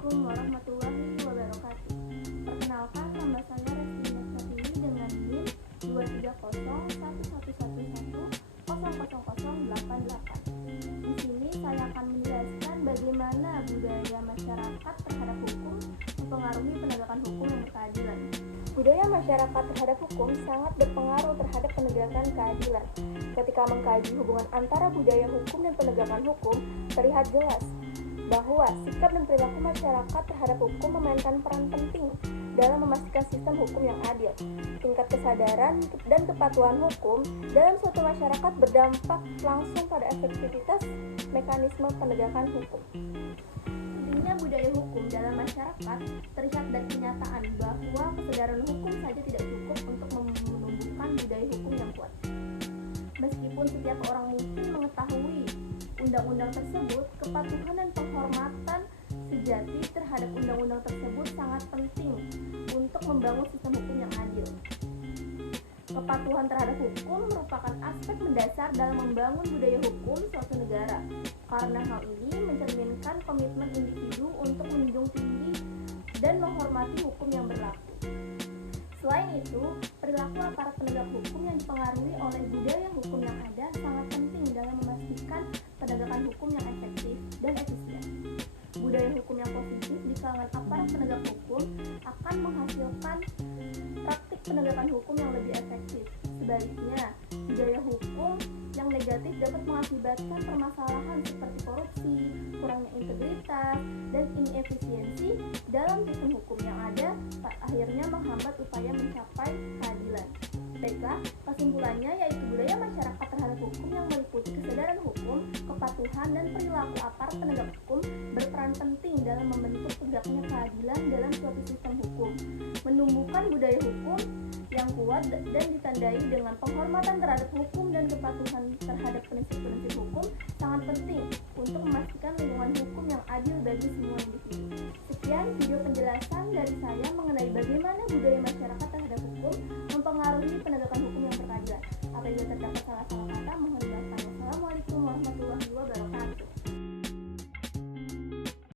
Assalamualaikum warahmatullahi wabarakatuh. Perkenalkan, nama saya Restina Satini dengan NIM 2301111000088. Di sini saya akan menjelaskan bagaimana budaya masyarakat terhadap hukum mempengaruhi penegakan hukum yang berkeadilan. Budaya masyarakat terhadap hukum sangat berpengaruh terhadap penegakan keadilan. Ketika mengkaji hubungan antara budaya hukum dan penegakan hukum, terlihat jelas bahwa sikap dan perilaku masyarakat terhadap hukum memainkan peran penting dalam memastikan sistem hukum yang adil. Tingkat kesadaran dan kepatuhan hukum dalam suatu masyarakat berdampak langsung pada efektivitas mekanisme penegakan hukum. Pentingnya budaya hukum dalam masyarakat terlihat dari kenyataan bahwa kesadaran hukum saja tidak cukup untuk menumbuhkan budaya hukum yang kuat. Meskipun setiap orang mungkin mengetahui undang-undang tersebut, kepatuhan dan penghormatan sejati terhadap undang-undang tersebut sangat penting untuk membangun sistem hukum yang adil. Kepatuhan terhadap hukum merupakan aspek mendasar dalam membangun budaya hukum suatu negara, karena hal ini mencerminkan komitmen individu untuk menjunjung tinggi dan menghormati hukum yang berlaku. Selain itu, perilaku aparat penegak hukum yang dipengaruhi oleh budaya hukum yang ada sangat penting dalam memastikan penegakan hukum yang efektif dan efisien. Budaya hukum yang positif di kalangan aparat penegak hukum akan menghasilkan praktik penegakan hukum yang lebih efektif. Sebaliknya, budaya hukum yang negatif dapat mengakibatkan permasalahan seperti korupsi, kurangnya integritas, dan inefisiensi dalam sistem hukum yang ada, akhirnya menghambat upaya mencapai keadilan. Baiklah, kesimpulannya yaitu budaya masyarakat terhadap hukum yang meliputi kesadaran hukum, kepatuhan, dan perilaku aparat penegak hukum berperan penting dalam membentuk tegaknya keadilan dalam suatu sistem hukum. Menumbuhkan budaya hukum yang kuat dan ditandai dengan penghormatan terhadap hukum dan kepatuhan terhadap prinsip-prinsip hukum sangat penting untuk memastikan lingkungan hukum yang